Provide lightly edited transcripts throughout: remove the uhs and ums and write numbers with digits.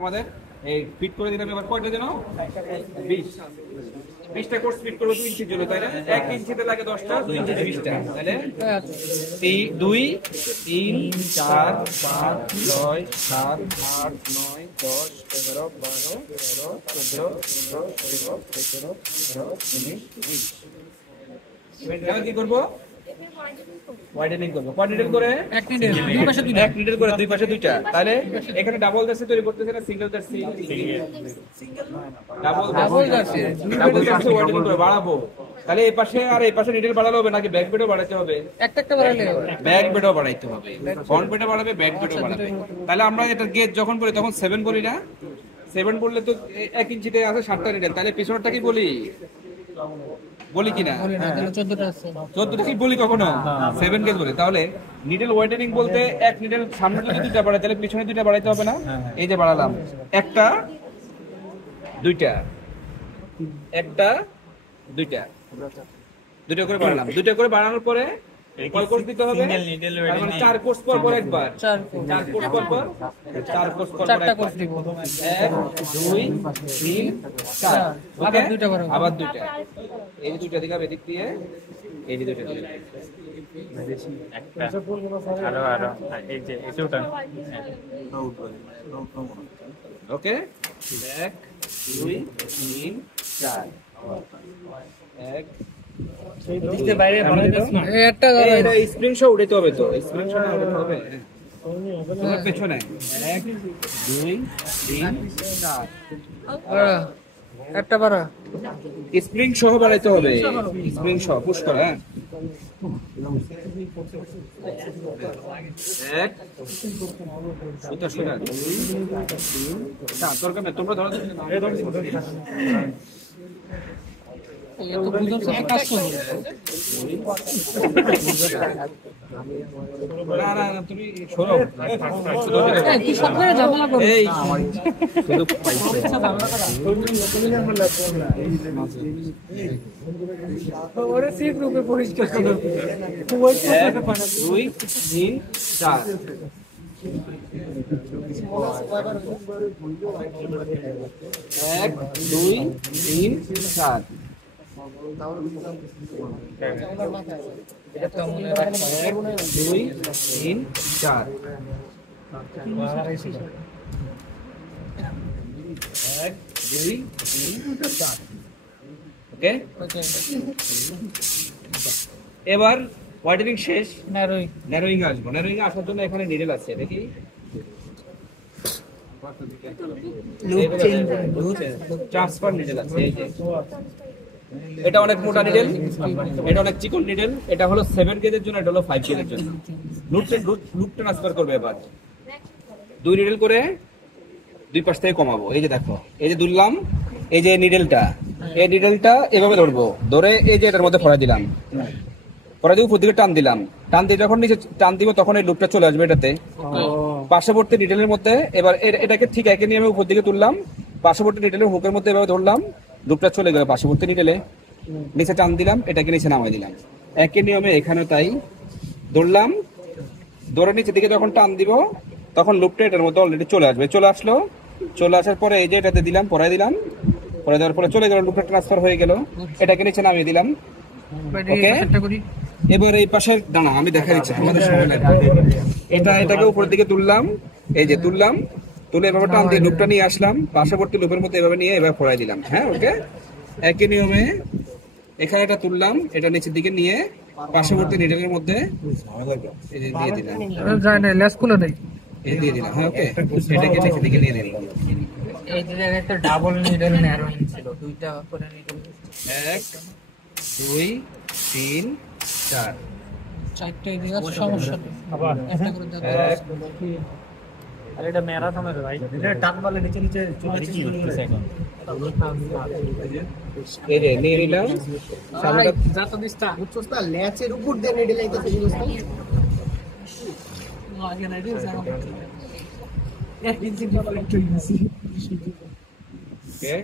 আমাদের এই ফিট করে দিলাম। এবার কয়টা যেন 20টা কোর্স ফিট করবো 2 ইঞ্চির জন্য, তাই না? 1 ইঞ্চিতে লাগে 10টা, 2 ইঞ্চি 20টা, তাহলে 2 3 4 5 6 7 8 9 10 11 12 13 14 15 16 17 18 19 20। এবার কি করবো? ওয়াইডেনিং করব। কয় নিডল করে? এক নিডল, দুই পাশে দুইটা। এক নিডল করে দুই পাশে দুইটা। তাহলে এখানে ডাবল দাসে তৈরি করতেছে না সিঙ্গেল দাস? ডাবল দাসে ওয়াইডেনিং করে বাড়াবো। তাহলে এই পাশে আর এই পাশে নিডল বাড়ালে হবে নাকি ব্যাক বেডও বাড়াতে হবে? একটা বাড়ালে হবে। ব্যাক বেডও বাড়াইতে হবে। ফ্রন্ট বেডও বাড়াবে, ব্যাক বেডও বাড়াবে। তাহলে আমরা এটা গেজ যখন বলি তখন 7 বলি না? 7 বললে তো 1 ইঞ্চিতে আছে 7টা নিডল। তাহলে পিছনটা কি বলি? বলি কিনা? 14টা কি বলি কখনো? 7 গেজ বলি। তাহলে নিডল ওয়াইডেনিং বলতে এক নিডল সামনে যদি দুইটা বাড়ায় তাহলে পিছনে দুইটা বাড়াইতে হবে না? এই যে বাড়ালাম, একটা দুইটা, একটা দুইটা, দুইটা করে বাড়ালাম। দুইটা করে বাড়ানোর পরে কয় কোর্স দিতে হবে? মানে 4 কোর্স পর পর একবার, 4 কোর্স পর পর 4 কোর্স পর পর 4টা কোর্স দিব। 1 2 3 4, আবার দুইটা বাড়াবো, আবার দুইটা। এই যে দুইটা দিকে এদিক দিয়ে, এই যে দুইটা দিকে একটা আরো এই যে এটাটা। ওকে, 1 2 3 4 1 দিতে বাইরে একটা এটা স্প্রিং শট উঠাইতে হবে, তো স্প্রিং শট উঠাইতে হবে তোমার পেছনে। 1 2 3 4 একটা বাড়া স্প্রিং সহ বাড়াইতে হবে। স্প্রিং সহ পুশ কর। হ্যাঁ, 1 সুতা সুতা 2 3 4 দরকার নেই, তোমরা ধরো। না না তুমি শোনো, তুই সব করে ঝামেলা করছিস। এই শুধু ওরে সিট রূপে পরিষ্কার করো। 1 2 3 4 1 2 3 4 1 2 3 4 1 2 3 4। ওকে, এবার ওয়াইডেনিং শেষ, ন্যারোইং আসবো। ন্যারোইং আসার জন্য এখানে নিডল আছে, দেখি ট্রান্সফার নিডল আছে। এই যে এটা অনেক মোটা নিডল, এটা অনেক চিকন নিডল। এটা হলো 7 গেজের জন্য, এটা হলো 5 গেজের জন্য। লুপ ট্রান্সফার করবে। এবার 2 নিডল করে দুই পাশ থেকে কমাবো। এই যে দেখো, এই যে দুললাম, এই যে নিডলটা, এই নিডলটা এভাবে ধরবো, ধরে এই যে এটার মধ্যে পড়া দিলাম, পড়া দিয়ে উপর দিকে টান দিলাম। টান দিয়ে যখন নিচে টান দিব তখন এই লুপটা চলে আসবে এটাতে, পার্শ্ববর্তী নিডলের মধ্যে। এবার এটাকে ঠিক একই নিয়মে উপর দিকে তুললাম, পার্শ্ববর্তী নিডলের হুকের মধ্যে এভাবে ধরলাম, লুপটা চলে গেল পার্শ্ববর্তী নিডলে। নিচে টান দিলাম, এটাকে নিচে নামাই দিলাম। একই নিয়মে এখানেও তাই, ধরলাম, ধরে নিচে দিকে যখন টান দিব তখন লুপটা এটার মধ্যে অলরেডি চলে আসবে। চলে আসলো, চলে আসার পরে এই যে এটাতে দিলাম, পরাই দিলাম, পরে দেওয়ার পরে চলে গেল, লুপটা ট্রান্সফার হয়ে গেল। এটাকে নিচে নামিয়ে দিলাম। ওকে, এবার এই পাশে দাঁড়া, আমি দেখা দিচ্ছি, আমাদের সময় লাগবে। এটাকে উপরের দিকে তুললাম, এই যে তুললাম, তুলে এভাবে টান দিয়ে লুপটা নিয়ে আসলাম, পার্শ্ববর্তী লুপের মধ্যে এভাবে নিয়ে এভাবে পরাই দিলাম। হ্যাঁ, ওকে, একই নিয়মে এখানে এটা তুললাম, এটা নিচের দিকে নিয়ে পার্শ্ববর্তী নিডলের মধ্যে দিয়ে দিলাম, দিয়ে দিলাম। হ্যাঁ, ওকে, এটাকে নিচের দিকে নিয়ে দিলাম। এই জায়গায় একটা ডাবল নিডল ন্যারোইং ছিল, দুইটা করে নিডল। 1 2 3 4 চারটা এদিকে সমস্যা নেই, আবার একটা করে দাও। আর এটা ম্যারাথনের ভাই, এটা টান মারলে নিচে নিচে চলে যাচ্ছে এখন। এই যে নিয়ে নিলাম, সামনেটা যত দিস্তা উচ্চস্তা ল্যাচের উপর দিয়ে নিডল আইতেছে বুঝছস? আগে না দিস এক ইঞ্চি ডিফারেন্ট হয়ে গেছে। ওকে,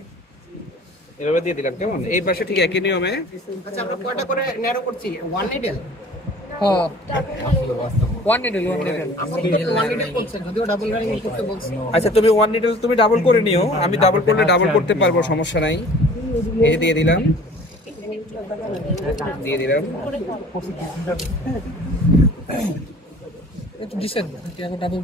এভাবে দিয়ে দিলাম। কেমন? এই পাশে ঠিক একই নিয়মে। আচ্ছা, আমরা কয়টা করে ন্যারো করছি? 1 নিডল হ্যাঁ ওয়ান নিডল যদিও ডাবল রানিং করতে বলছি। আচ্ছা তুমি ওয়ান নিডল তুমি ডাবল করে নিও, আমি ডাবল করলে ডাবল করতে পারবো, সমস্যা নাই। এই যে দিয়ে দিলাম, দিয়ে দিলাম। একটু দিছেন ডাবল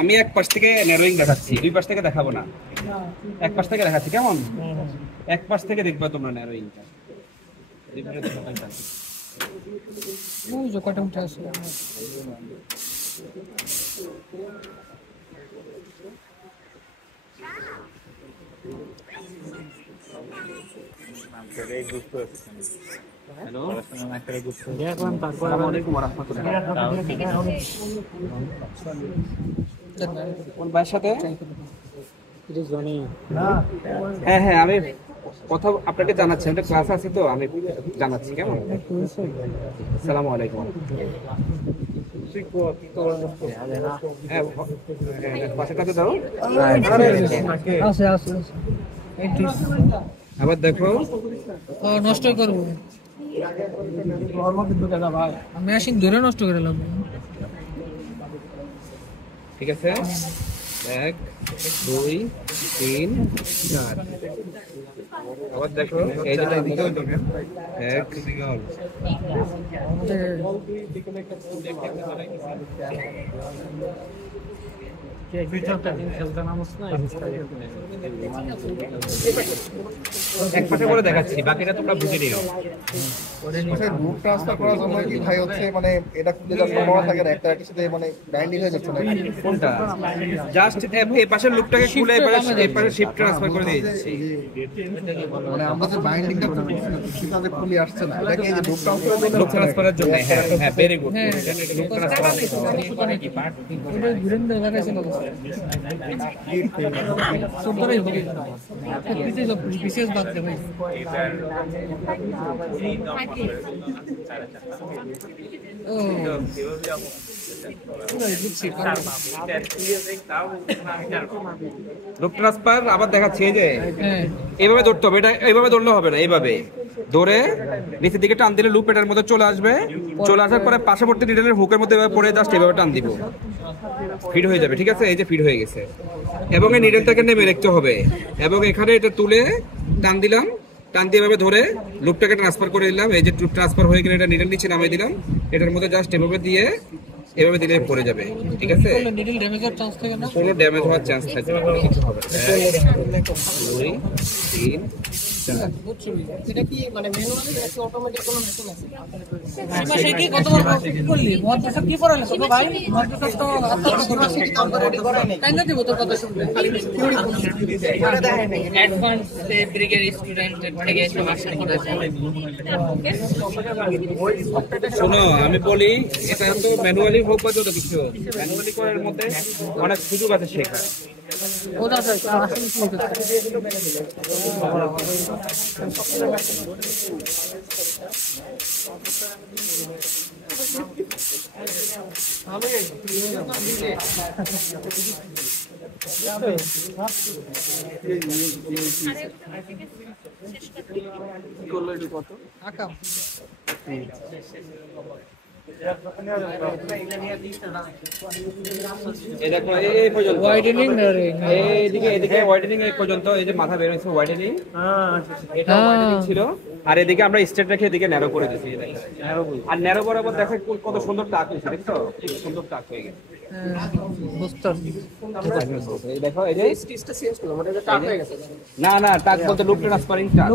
আমি এক পাশ থেকে ন্যারোইং দেখাচ্ছি, দুই পাশ থেকে দেখাবো না, এক পাশ থেকে দেখাচ্ছি, কেমন? এক পাশ থেকে দেখবা তোমরা ন্যারোইংটা। ওই যে কটা উঠে আসে হ্যালো, কোন ভাইয়ের সাথে? হ্যাঁ হ্যাঁ, আমি কথা আপনাকে জানাচ্ছি, একটা ক্লাস আছে তো আমি জানাচ্ছি, কেমন? আসসালামু আলাইকুম। হ্যাঁ পাশেটাতে দাও। আছে আছে একটু আবার দেখো, নষ্ট করবো মেশিন ধরে নষ্ট করে লাগবে। ঠিক আছে, 1 2 3 4। আবার দেখো, এই যে 1 এক পাশে করে দেখাচ্ছি, বাকিটা তোমরা বুঝে নিও। গ্রুপ ট্রান্সফার করার জন্য কি ভাই হচ্ছে মানে এটা খুলে যাওয়ার সম্ভাবনা থাকে না, একটা সাথে মানে ব্যান্ডিং হয়ে যাচ্ছে না? কোনটা? জাস্ট এই পাশের লুপটাকে খুলে এই পাশে শিফট ট্রান্সফার করে দিয়ে দিচ্ছি। মানে আমরা যে বাইন্ডিংটা করছি সেটা যে খুলে আসছে না, এটা কি এই যে গ্রুপ ট্রান্সফারের জন্য? লুপ ট্রান্সফারের জন্য। হ্যাঁ হ্যাঁ, ভেরি গুড। লুপ ট্রান্সফার বিশেষ বাদ দে ভাই ও লুপ ট্রান্সফার আবার দেখাচ্ছি। এই যে এইভাবে ধরতে হবে, এটা এইভাবে ধরলে হবে না, এইভাবে ধরে নিচের দিকে টান দিলে লুপ এটার মধ্যে চলে আসবে। চলে আসার পরে পার্শ্ববর্তী নিডলের হুকের মধ্যে এভাবে পড়ে জাস্ট এইভাবে টান দিব, ফিট হয়ে যাবে। ঠিক আছে, এই যে ফিট হয়ে গেছে। এবং এই নিডলটাকে নেমে রাখতে হবে, এবং এখানে এটা তুলে টান দিলাম, টান দিয়ে এভাবে ধরে লুপটাকে ট্রান্সফার করে দিলাম। এই যে ট্রান্সফার হয়ে গেলে এটা নিডল নিচে নামিয়ে দিলাম, এটার মধ্যে জাস্ট এভাবে দিয়ে এভাবে দিলে পড়ে যাবে। ঠিক আছে, নিডল ড্যামেজের চান্স থাকে না, কোনো ড্যামেজ হওয়ার চান্স থাকে না, কিছু হবে না। 2 3 4। এটা কি মানে ম্যানুয়ালি নাকি অটোমেটিক কোনো মেশিন আছে? মাসে কি কতবার করলি মাদ্রাসা কি পড়ালে ছোট ভাই? মাদ্রাসা তো ইউনিভার্সিটি কাউন্টার রেডি করে নাই। তাই না দিব তোর কথা শুনলে এটা দেখায় নাই। অ্যাডভান্স ব্রিগেড স্টুডেন্ট থেকে এসে মাস্টার করেছে। শোনো, আমি বলি এটা তো ম্যানুয়ালি হোক বা যত কিছু, ম্যানুয়ালি করার মধ্যে অনেক সুযোগ আছে শেখার। ও দাদা আসলে কি হচ্ছে আকাম এই দেখো এই পর্যন্ত ওয়াইডেনিং এইদিকে এদিকে ওয়াইডেনিং এই পর্যন্ত, এই যে মাথা বের হয়েছে ওয়াইডেনিং, এটা ওয়াইডেনিং ছিল। আর এদিকে আমরা স্ট্রেট রেখে এদিকে ন্যারো করে দিয়েছি। আর ন্যারো বরাবর দেখো কত সুন্দর টাক হয়েছে, দেখছো? খুব সুন্দর টাক হয়ে গেছে। এই দেখো, এই যে স্টিচটা চেঞ্জ করলাম, ওটা টাক হয়ে গেছে। না না, টাক বলতে লুপ ট্রান্সফারিং টাক।